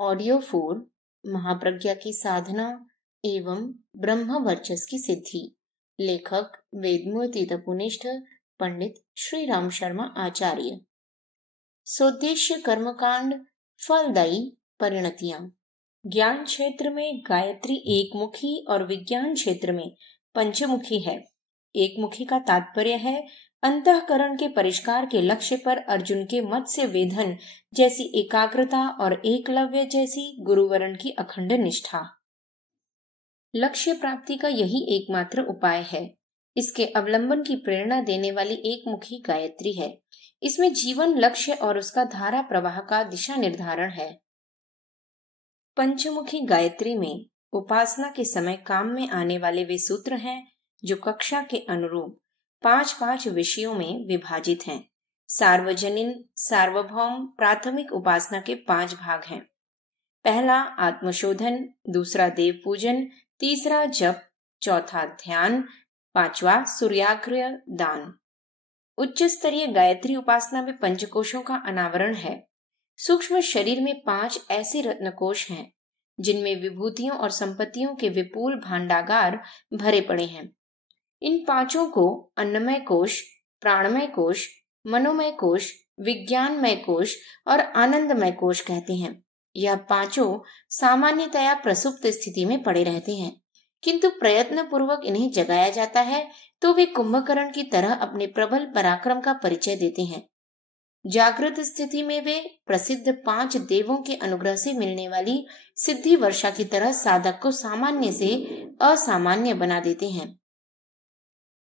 Audio 4 Mahapragya की साधना एवं ब्रह्म वर्चस्व की सिद्धि। लेखक वेदमूर्ति तपोनिष्ठ पंडित श्री राम शर्मा आचार्य। सोद्देश्य कर्मकांड फलदायी परिणतियां। ज्ञान क्षेत्र में गायत्री एकमुखी और विज्ञान क्षेत्र में पंचमुखी है। एकमुखी का तात्पर्य है अंतःकरण के परिष्कार के लक्ष्य पर अर्जुन के मत्स्य वेधन जैसी एकाग्रता और एकलव्य जैसी गुरुवरण की अखंड निष्ठा। लक्ष्य प्राप्ति का यही एकमात्र उपाय है। इसके अवलंबन की प्रेरणा देने वाली एकमुखी गायत्री है। इसमें जीवन लक्ष्य और उसका धारा प्रवाह का दिशा निर्धारण है। पंचमुखी गायत्री में उपासना के समय काम में आने वाले वे सूत्र हैं जो कक्षा के अनुरूप 5-5 विषयों में विभाजित हैं। सार्वजनीन सार्वभौम प्राथमिक उपासना के 5 भाग हैं। पहला आत्मशोधन, दूसरा देव पूजन, तीसरा जप, चौथा ध्यान, पांचवा सूर्याग्रह दान। उच्च स्तरीय गायत्री उपासना में पंचकोशों का अनावरण है। सूक्ष्म शरीर में 5 ऐसे रत्नकोश हैं जिनमें विभूतियों और संपत्तियों के विपुल भांडागार भरे पड़े हैं। इन 5 को अन्नमय कोश, प्राणमय कोश, मनोमय कोश, विज्ञानमय कोश और आनंदमय कोश कहते हैं। यह 5 सामान्यतया प्रसुप्त स्थिति में पड़े रहते हैं, किंतु प्रयत्न पूर्वक इन्हें जगाया जाता है तो वे कुंभकर्ण की तरह अपने प्रबल पराक्रम का परिचय देते हैं। जागृत स्थिति में वे प्रसिद्ध 5 देवों के अनुग्रह से मिलने वाली सिद्धि वर्षा की तरह साधक को सामान्य से असामान्य बना देते हैं।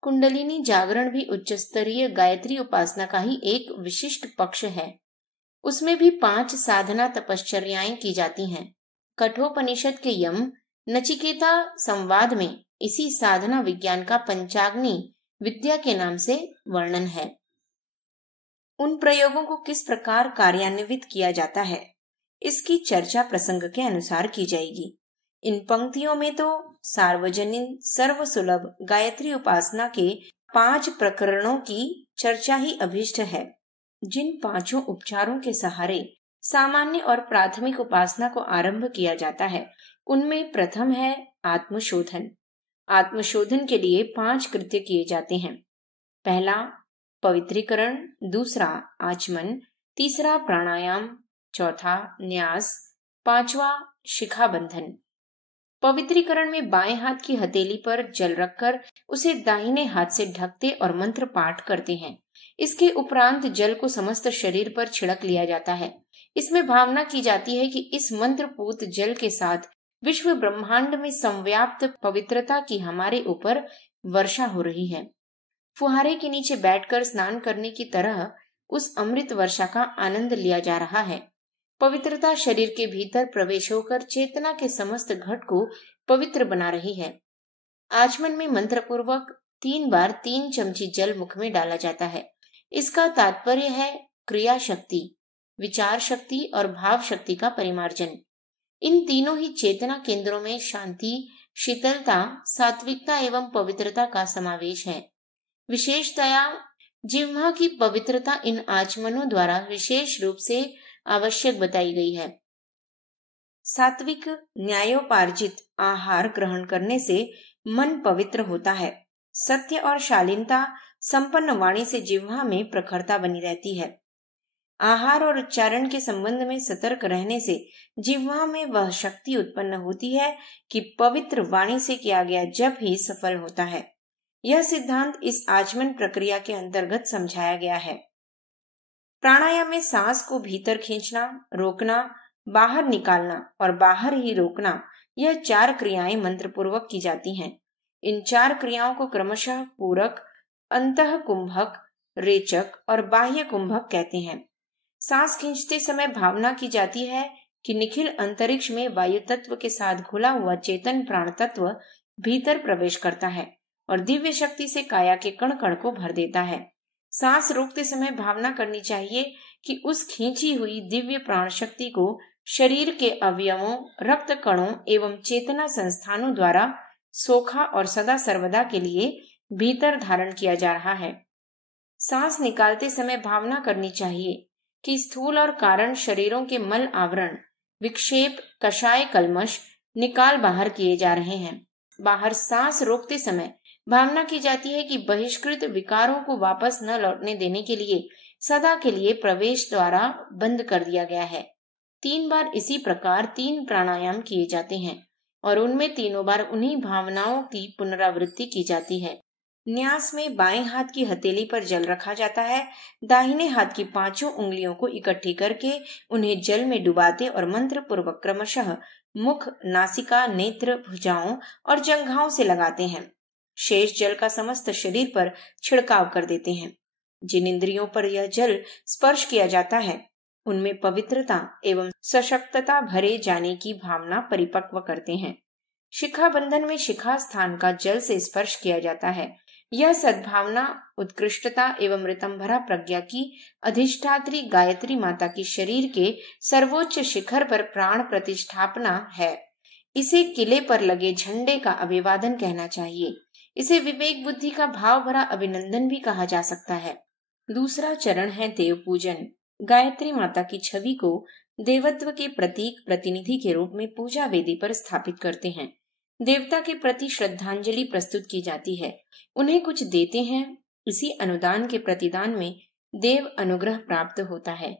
कुंडलिनी जागरण भी उच्च स्तरीय गायत्री उपासना का ही एक विशिष्ट पक्ष है। उसमें भी 5 साधना तपश्चर्याएं की जाती हैं। कठोपनिषद के यम नचिकेता संवाद में इसी साधना विज्ञान का पंचाग्नि विद्या के नाम से वर्णन है। उन प्रयोगों को किस प्रकार कार्यान्वित किया जाता है, इसकी चर्चा प्रसंग के अनुसार की जाएगी। इन पंक्तियों में तो सार्वजनीन सर्वसुलभ गायत्री उपासना के 5 प्रकरणों की चर्चा ही अभीष्ट है। जिन 5 उपचारों के सहारे सामान्य और प्राथमिक उपासना को आरंभ किया जाता है, उनमें प्रथम है आत्मशोधन। आत्मशोधन के लिए 5 कृत्य किए जाते हैं। पहला पवित्रीकरण, दूसरा आचमन, तीसरा प्राणायाम, चौथा न्यास, पांचवा शिखाबंधन। पवित्रीकरण में बाएं हाथ की हथेली पर जल रखकर उसे दाहिने हाथ से ढकते और मंत्र पाठ करते हैं। इसके उपरांत जल को समस्त शरीर पर छिड़क लिया जाता है। इसमें भावना की जाती है कि इस मंत्रपूत जल के साथ विश्व ब्रह्मांड में संव्याप्त पवित्रता की हमारे ऊपर वर्षा हो रही है। फुहारे के नीचे बैठकर स्नान करने की तरह उस अमृत वर्षा का आनंद लिया जा रहा है। पवित्रता शरीर के भीतर प्रवेश होकर चेतना के समस्त घट को पवित्र बना रही है। आचमन में मंत्र पूर्वक 3 बार 3 चमची जल मुख में डाला जाता है। इसका तात्पर्य है क्रिया शक्ति, विचार शक्ति और भाव शक्ति का परिमार्जन। इन तीनों ही चेतना केंद्रों में शांति, शीतलता, सात्विकता एवं पवित्रता का समावेश है। विशेषतया जिह्वा की पवित्रता इन आचमनों द्वारा विशेष रूप से आवश्यक बताई गई है। सात्विक न्यायोपार्जित आहार ग्रहण करने से मन पवित्र होता है। सत्य और शालीनता संपन्न वाणी से जिह्वा में प्रखरता बनी रहती है। आहार और उच्चारण के संबंध में सतर्क रहने से जिह्वा में वह शक्ति उत्पन्न होती है कि पवित्र वाणी से किया गया जप ही सफल होता है। यह सिद्धांत इस आचमन प्रक्रिया के अंतर्गत समझाया गया है। प्राणायाम में सांस को भीतर खींचना, रोकना, बाहर निकालना और बाहर ही रोकना, यह 4 क्रियाएं मंत्रपूर्वक की जाती हैं। इन 4 क्रियाओं को क्रमशः पूरक, अंतः कुंभक, रेचक और बाह्य कुंभक कहते हैं। सांस खींचते समय भावना की जाती है कि निखिल अंतरिक्ष में वायु तत्व के साथ घुला हुआ चेतन प्राण तत्व भीतर प्रवेश करता है और दिव्य शक्ति से काया के कण कण को भर देता है। सांस रोकते समय भावना करनी चाहिए कि उस खींची हुई दिव्य प्राण शक्ति को शरीर के अवयवों, रक्त कणों एवं चेतना संस्थानों द्वारा सोखा और सदा सर्वदा के लिए भीतर धारण किया जा रहा है। सांस निकालते समय भावना करनी चाहिए कि स्थूल और कारण शरीरों के मल आवरण विक्षेप, कषाय, कल्मश निकाल बाहर किए जा रहे हैं। बाहर सांस रोकते समय भावना की जाती है कि बहिष्कृत विकारों को वापस न लौटने देने के लिए सदा के लिए प्रवेश द्वारा बंद कर दिया गया है। 3 बार इसी प्रकार 3 प्राणायाम किए जाते हैं और उनमें तीनों बार उन्हीं भावनाओं की पुनरावृत्ति की जाती है। न्यास में बाएं हाथ की हथेली पर जल रखा जाता है। दाहिने हाथ की 5 उंगलियों को इकट्ठी करके उन्हें जल में डुबाते और मंत्र पूर्वक क्रमशः मुख, नासिका, नेत्र, भुजाओं और जंघाओं से लगाते हैं। शेष जल का समस्त शरीर पर छिड़काव कर देते हैं। जिन इंद्रियों पर यह जल स्पर्श किया जाता है उनमें पवित्रता एवं सशक्तता भरे जाने की भावना परिपक्व करते हैं। शिखा बंधन में शिखा स्थान का जल से स्पर्श किया जाता है। यह सद्भावना, उत्कृष्टता एवं ऋतंभरा प्रज्ञा की अधिष्ठात्री गायत्री माता की शरीर के सर्वोच्च शिखर पर प्राण प्रतिष्ठापना है। इसे किले पर लगे झंडे का अभिवादन कहना चाहिए। इसे विवेक बुद्धि का भाव भरा अभिनंदन भी कहा जा सकता है। दूसरा चरण है देव पूजन। गायत्री माता की छवि को देवत्व के प्रतीक प्रतिनिधि के रूप में पूजा वेदी पर स्थापित करते हैं। देवता के प्रति श्रद्धांजलि प्रस्तुत की जाती है। उन्हें कुछ देते हैं। इसी अनुदान के प्रतिदान में देव अनुग्रह प्राप्त होता है।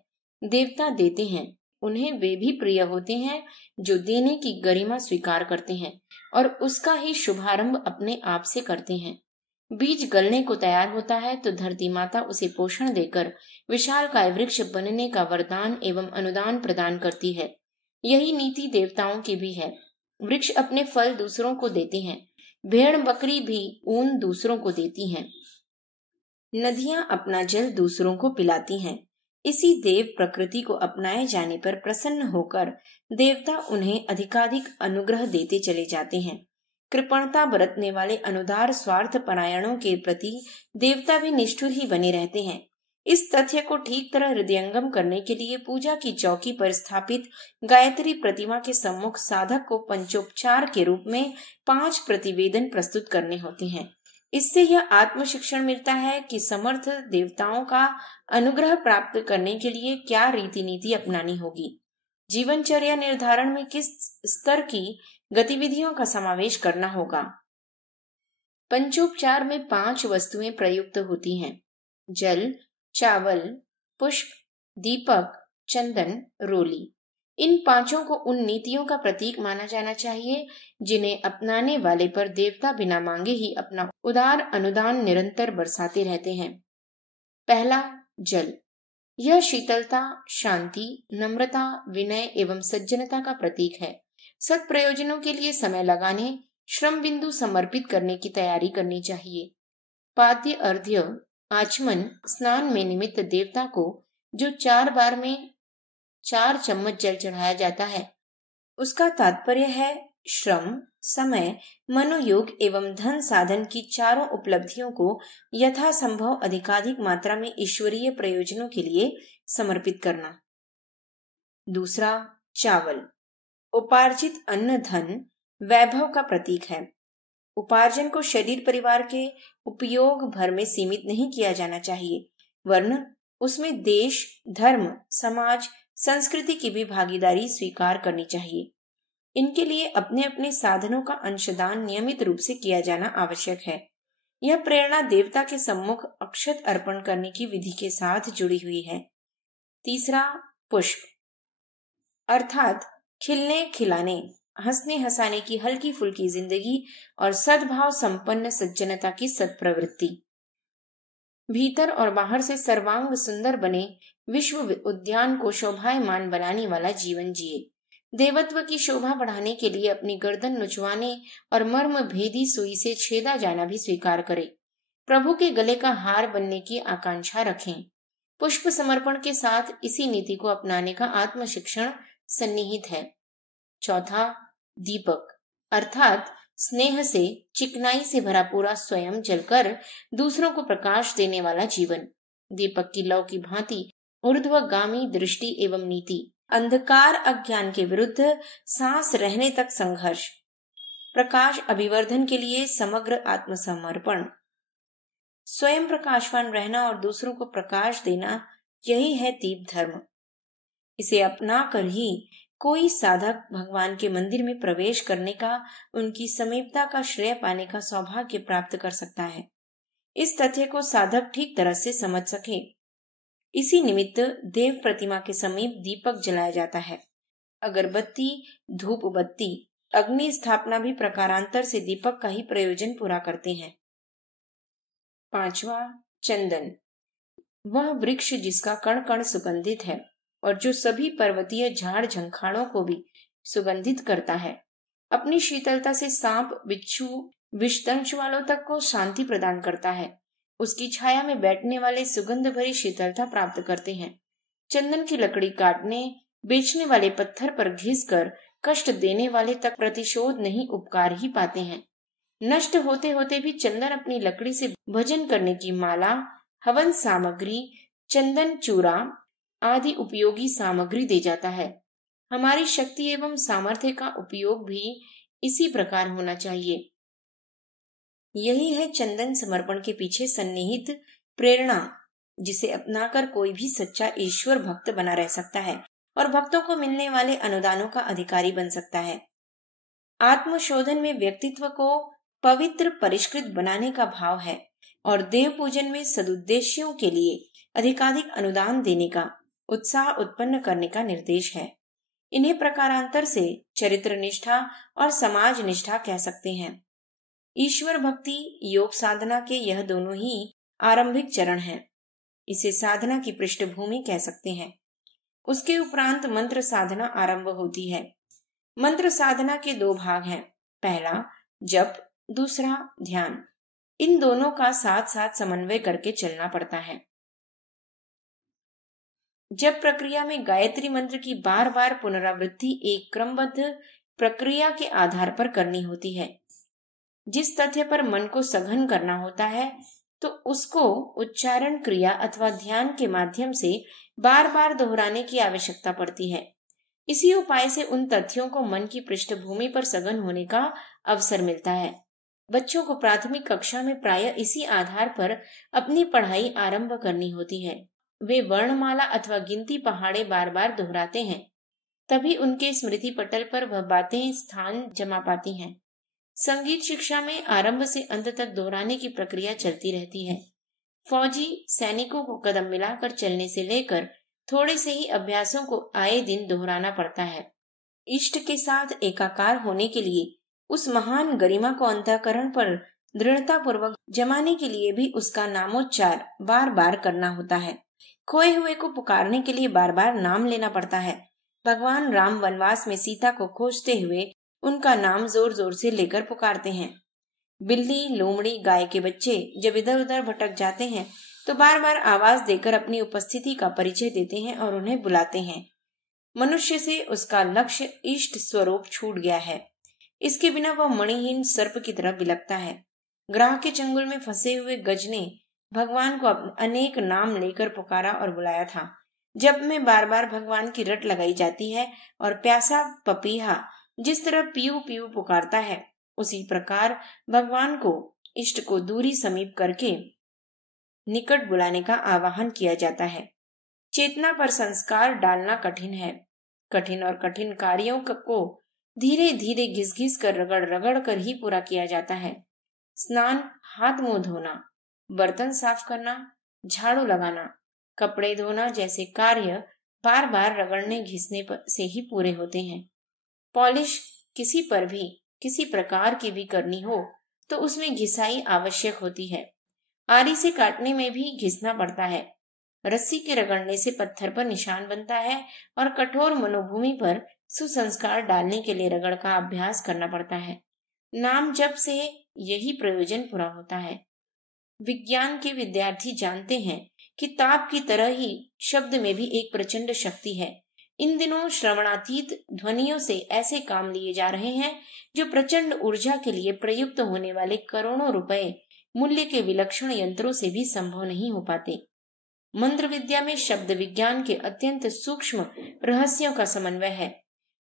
देवता देते हैं, उन्हें वे भी प्रिय होते हैं जो देने की गरिमा स्वीकार करते हैं और उसका ही शुभारंभ अपने आप से करते हैं। बीज गलने को तैयार होता है तो धरती माता उसे पोषण देकर विशालकाय वृक्ष बनने का वरदान एवं अनुदान प्रदान करती है। यही नीति देवताओं की भी है। वृक्ष अपने फल दूसरों को देते हैं। भेड़ बकरी भी ऊन दूसरों को देती हैं। नदियां अपना जल दूसरों को पिलाती हैं। इसी देव प्रकृति को अपनाए जाने पर प्रसन्न होकर देवता उन्हें अधिकाधिक अनुग्रह देते चले जाते हैं। कृपणता बरतने वाले अनुदार स्वार्थ परायणों के प्रति देवता भी निष्ठुर ही बने रहते हैं। इस तथ्य को ठीक तरह हृदयंगम करने के लिए पूजा की चौकी पर स्थापित गायत्री प्रतिमा के सम्मुख साधक को पंचोपचार के रूप में 5 प्रतिवेदन प्रस्तुत करने होते हैं। इससे यह आत्म शिक्षण मिलता है कि समर्थ देवताओं का अनुग्रह प्राप्त करने के लिए क्या रीति नीति अपनानी होगी। जीवनचर्या निर्धारण में किस स्तर की गतिविधियों का समावेश करना होगा। पंचोपचार में 5 वस्तुएं प्रयुक्त होती हैं: जल, चावल, पुष्प, दीपक, चंदन, रोली। इन 5 को उन नीतियों का प्रतीक माना जाना चाहिए जिन्हें अपनाने वाले पर देवता बिना मांगे ही अपना उदार अनुदान निरंतर बरसाते रहते हैं। पहला, जल। यह शीतलता, शांति, नम्रता, विनय एवं सज्जनता का प्रतीक है। सत् प्रयोजनों के लिए समय लगाने, श्रम बिंदु समर्पित करने की तैयारी करनी चाहिए। पाद्य, अर्घ्य, आचमन, स्नान में निमित्त देवता को जो 4 बार में 4 चम्मच जल चढ़ाया जाता है उसका तात्पर्य है श्रम, समय, मनोयोग एवं धन साधन की चारों उपलब्धियों को यथासंभव अधिकाधिक मात्रा में ईश्वरीय प्रयोजनों के लिए समर्पित करना। दूसरा, चावल। उपार्जित अन्न धन वैभव का प्रतीक है। उपार्जन को शरीर परिवार के उपयोग भर में सीमित नहीं किया जाना चाहिए, वरन उसमें देश, धर्म, समाज, संस्कृति की भी भागीदारी स्वीकार करनी चाहिए। इनके लिए अपने अपने साधनों का अंशदान नियमित रूप से किया जाना आवश्यक है। यह प्रेरणा देवता के सम्मुख अक्षत अर्पण करने की विधि के साथ जुड़ी हुई है। तीसरा, पुष्प अर्थात खिलने खिलाने, हंसने हंसाने की हल्की फुल्की जिंदगी और सद्भाव संपन्न सज्जनता की सत्प्रवृत्ति। भीतर और बाहर से सर्वांग सुंदर बने विश्व उद्यान को शोभायमान बनाने वाला जीवन जिए। देवत्व की शोभा बढ़ाने के लिए अपनी गर्दन नुचवाने और मर्म भेदी सुई से छेदा जाना भी स्वीकार करें। प्रभु के गले का हार बनने की आकांक्षा रखें। पुष्प समर्पण के साथ इसी नीति को अपनाने का आत्म शिक्षण सन्निहित है। चौथा, दीपक अर्थात स्नेह से, चिकनाई से भरा पूरा स्वयं जलकर दूसरों को प्रकाश देने वाला जीवन। दीपक की लौ की भांति ऊर्ध्वगामी दृष्टि एवं नीति। अंधकार अज्ञान के विरुद्ध सांस रहने तक संघर्ष। प्रकाश अभिवर्धन के लिए समग्र आत्मसमर्पण। स्वयं प्रकाशवान रहना और दूसरों को प्रकाश देना, यही है दीप धर्म। इसे अपना कर ही कोई साधक भगवान के मंदिर में प्रवेश करने का, उनकी समीपता का श्रेय पाने का सौभाग्य प्राप्त कर सकता है। इस तथ्य को साधक ठीक तरह से समझ सके, इसी निमित्त देव प्रतिमा के समीप दीपक जलाया जाता है। अगरबत्ती, धूप बत्ती, अग्नि स्थापना भी प्रकारांतर से दीपक का ही प्रयोजन पूरा करते हैं। 5वां, चंदन। वह वृक्ष जिसका कण कण सुगंधित है और जो सभी पर्वतीय झाड़ झंखाड़ों को भी सुगंधित करता है। अपनी शीतलता से सांप, बिच्छू, विषदंश वालों तक को शांति प्रदान करता है। उसकी छाया में बैठने वाले सुगंध भरी शीतलता प्राप्त करते हैं। चंदन की लकड़ी काटने, बेचने वाले पत्थर पर घिसकर कष्ट देने वाले तक प्रतिशोध नहीं, उपकार ही पाते हैं। नष्ट होते होते भी चंदन अपनी लकड़ी से भजन करने की माला, हवन सामग्री, चंदन चूरा आदि उपयोगी सामग्री दे जाता है। हमारी शक्ति एवं सामर्थ्य का उपयोग भी इसी प्रकार होना चाहिए। यही है चंदन समर्पण के पीछे सन्निहित प्रेरणा, जिसे अपनाकर कोई भी सच्चा ईश्वर भक्त बना रह सकता है और भक्तों को मिलने वाले अनुदानों का अधिकारी बन सकता है। आत्मशोधन में व्यक्तित्व को पवित्र परिष्कृत बनाने का भाव है और देव पूजन में सदुद्देश्यों के लिए अधिकाधिक अनुदान देने का उत्साह उत्पन्न करने का निर्देश है। इन्हें प्रकारांतर से चरित्र निष्ठा और समाज निष्ठा कह सकते हैं। ईश्वर भक्ति, योग साधना के यह दोनों ही आरंभिक चरण हैं। इसे साधना की पृष्ठभूमि कह सकते हैं। उसके उपरांत मंत्र साधना आरंभ होती है। मंत्र साधना के 2 भाग हैं, पहला जप, दूसरा ध्यान। इन दोनों का साथ साथ समन्वय करके चलना पड़ता है। जप प्रक्रिया में गायत्री मंत्र की बार बार पुनरावृत्ति एक क्रमबद्ध प्रक्रिया के आधार पर करनी होती है। जिस तथ्य पर मन को सघन करना होता है, तो उसको उच्चारण क्रिया अथवा ध्यान के माध्यम से बार बार दोहराने की आवश्यकता पड़ती है। इसी उपाय से उन तथ्यों को मन की पृष्ठभूमि पर सघन होने का अवसर मिलता है। बच्चों को प्राथमिक कक्षा में प्रायः इसी आधार पर अपनी पढ़ाई आरंभ करनी होती है। वे वर्णमाला अथवा गिनती पहाड़े बार बार दोहराते हैं, तभी उनके स्मृति पटल पर वह बातें स्थान जमा पाती हैं। संगीत शिक्षा में आरंभ से अंत तक दोहराने की प्रक्रिया चलती रहती है। फौजी सैनिकों को कदम मिलाकर चलने से लेकर थोड़े से ही अभ्यासों को आए दिन दोहराना पड़ता है। इष्ट के साथ एकाकार होने के लिए, उस महान गरिमा को अंतःकरण पर दृढ़ता पूर्वक जमाने के लिए भी उसका नामोच्चार बार बार करना होता है। खोए हुए को पुकारने के लिए बार बार नाम लेना पड़ता है। भगवान राम वनवास में सीता को खोजते हुए उनका नाम जोर जोर से लेकर पुकारते हैं। बिल्ली, लोमड़ी, गाय के बच्चे जब इधर उधर भटक जाते हैं तो बार बार आवाज देकर अपनी उपस्थिति का परिचय देते हैं और उन्हें बुलाते हैं। मनुष्य से उसका लक्ष्य इष्ट स्वरूप छूट गया है। इसके बिना वह मणिहीन सर्प की तरह बिलखता है। ग्राह के चंगुल में फंसे हुए गज ने भगवान को अनेक नाम लेकर पुकारा और बुलाया था। जब में बार बार भगवान की रट लगाई जाती है और प्यासा पपीहा जिस तरह पीऊ पीऊ पुकारता है, उसी प्रकार भगवान को, इष्ट को दूरी समीप करके निकट बुलाने का आवाहन किया जाता है। चेतना पर संस्कार डालना कठिन है। कठिन और कठिन कार्यों को धीरे धीरे घिस घिस कर रगड़ रगड़ कर ही पूरा किया जाता है। स्नान, हाथ मुंह धोना, बर्तन साफ करना, झाड़ू लगाना, कपड़े धोना जैसे कार्य बार बार रगड़ने घिसने से ही पूरे होते हैं। पॉलिश किसी पर भी किसी प्रकार की भी करनी हो तो उसमें घिसाई आवश्यक होती है। आरी से काटने में भी घिसना पड़ता है। रस्सी के रगड़ने से पत्थर पर निशान बनता है और कठोर मनोभूमि पर सुसंस्कार डालने के लिए रगड़ का अभ्यास करना पड़ता है। नाम जप से यही प्रयोजन पूरा होता है। विज्ञान के विद्यार्थी जानते हैं कि ताप की तरह ही शब्द में भी एक प्रचंड शक्ति है। इन दिनों श्रवणातीत ध्वनियों से ऐसे काम लिए जा रहे हैं जो प्रचंड ऊर्जा के लिए प्रयुक्त होने वाले करोड़ों रुपए मूल्य के विलक्षण यंत्रों से भी संभव नहीं हो पाते। मंत्र विद्या में शब्द विज्ञान के अत्यंत सूक्ष्म रहस्यों का समन्वय है।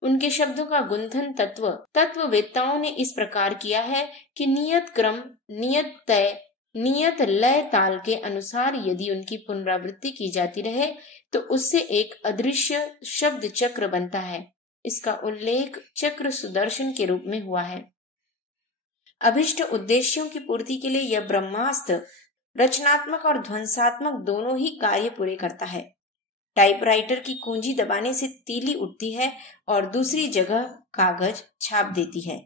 उनके शब्दों का गुंथन तत्ववेत्ताओं ने इस प्रकार किया है कि नियत क्रम, नियत तय, नियत लय ताल के अनुसार यदि उनकी पुनरावृत्ति की जाती रहे तो उससे एक अदृश्य शब्द चक्र बनता है। इसका उल्लेख चक्र सुदर्शन के रूप में हुआ है। अभिष्ट उद्देश्यों की पूर्ति के लिए यह ब्रह्मास्त्र रचनात्मक और ध्वंसात्मक दोनों ही कार्य पूरे करता है। टाइपराइटर की कुंजी दबाने से तीली उठती है और दूसरी जगह कागज छाप देती है।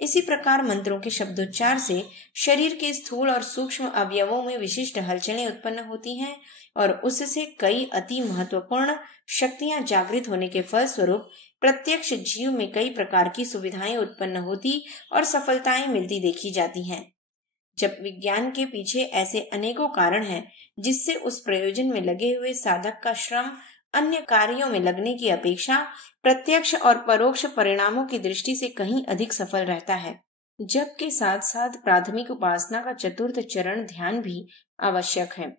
इसी प्रकार मंत्रों के शब्दोच्चार से शरीर के स्थूल और सूक्ष्म अवयवों में विशिष्ट हलचलें उत्पन्न होती हैं और उससे कई अति महत्वपूर्ण शक्तियां जागृत होने के फलस्वरूप प्रत्यक्ष जीव में कई प्रकार की सुविधाएं उत्पन्न होती और सफलताएं मिलती देखी जाती हैं। जब विज्ञान के पीछे ऐसे अनेकों कारण हैं जिससे उस प्रयोजन में लगे हुए साधक का श्रम अन्य कार्यों में लगने की अपेक्षा प्रत्यक्ष और परोक्ष परिणामों की दृष्टि से कहीं अधिक सफल रहता है, जबकि साथ साथ प्राथमिक उपासना का चतुर्थ चरण ध्यान भी आवश्यक है।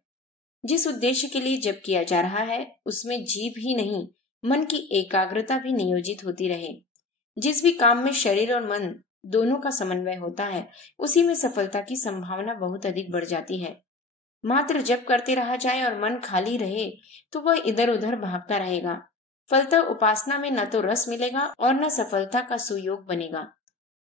जिस उद्देश्य के लिए जप किया जा रहा है उसमें जीव ही नहीं मन की एकाग्रता भी नियोजित होती रहे। जिस भी काम में शरीर और मन दोनों का समन्वय होता है उसी में सफलता की संभावना बहुत अधिक बढ़ जाती है। मात्र जप करते रहा जाए और मन खाली रहे तो वह इधर उधर भागता रहेगा। फलतः उपासना में न तो रस मिलेगा और न सफलता का सुयोग बनेगा।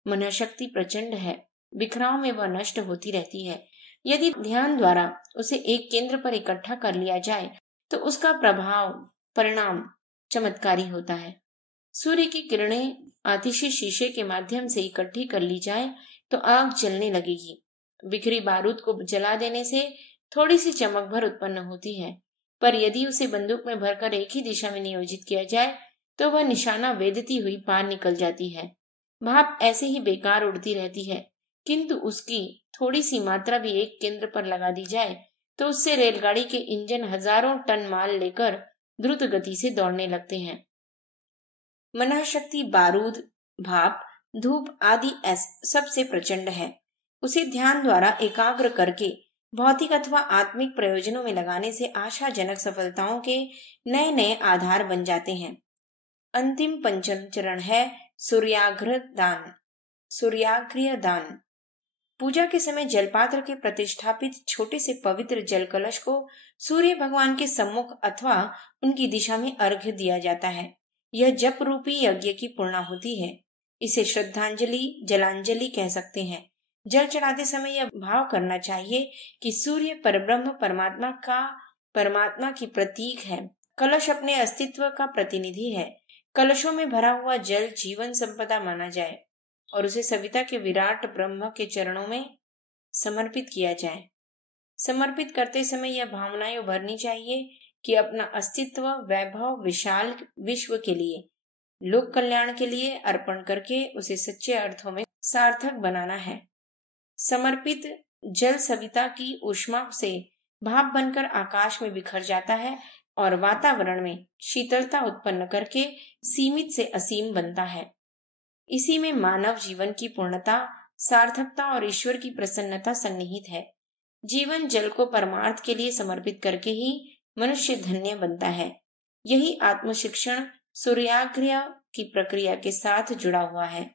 मनःशक्ति प्रचंड है, बिखराव में वह नष्ट होती रहती है। यदि ध्यान द्वारा उसे एक केंद्र पर इकट्ठा कर लिया जाए तो उसका प्रभाव परिणाम चमत्कारी होता है। सूर्य की किरणें आतिशी शीशे के माध्यम से इकट्ठी कर ली जाए तो आग जलने लगेगी। बिखरी बारूद को जला देने से थोड़ी सी चमक भर उत्पन्न होती है, पर यदि उसे बंदूक में भरकर एक ही दिशा में नियोजित किया जाए तो वह निशाना वेधती हुई पार निकल जाती है। भाप ऐसे ही बेकार उड़ती रहती है, किंतु उसकी थोड़ी सी मात्रा भी एक केंद्र पर लगा दी जाए तो उससे रेलगाड़ी के इंजन हजारों टन माल लेकर द्रुत गति से दौड़ने लगते हैं। मनःशक्ति बारूद, भाप, धूप आदि सबसे प्रचंड है। उसे ध्यान द्वारा एकाग्र करके भौतिक अथवा आत्मिक प्रयोजनों में लगाने से आशाजनक सफलताओं के नए नए आधार बन जाते हैं। अंतिम पंचम चरण है सूर्याग्र दान। पूजा के समय जलपात्र के प्रतिष्ठापित छोटे से पवित्र जल कलश को सूर्य भगवान के सम्मुख अथवा उनकी दिशा में अर्घ्य दिया जाता है। यह जप रूपी यज्ञ की पूर्णाहुति है। इसे श्रद्धांजलि, जलांजलि कह सकते हैं। जल चढ़ाते समय यह भाव करना चाहिए कि सूर्य परब्रह्म परमात्मा की प्रतीक है। कलश अपने अस्तित्व का प्रतिनिधि है। कलशों में भरा हुआ जल जीवन संपदा माना जाए और उसे सविता के विराट ब्रह्म के चरणों में समर्पित किया जाए। समर्पित करते समय यह भावनाएं उभरनी चाहिए कि अपना अस्तित्व वैभव विशाल विश्व के लिए, लोक कल्याण के लिए अर्पण करके उसे सच्चे अर्थों में सार्थक बनाना है। समर्पित जल सविता की ऊष्मा से भाप बनकर आकाश में बिखर जाता है और वातावरण में शीतलता उत्पन्न करके सीमित से असीम बनता है। इसी में मानव जीवन की पूर्णता, सार्थकता और ईश्वर की प्रसन्नता सन्निहित है। जीवन जल को परमार्थ के लिए समर्पित करके ही मनुष्य धन्य बनता है। यही आत्मशिक्षण सूर्याग्रह की प्रक्रिया के साथ जुड़ा हुआ है।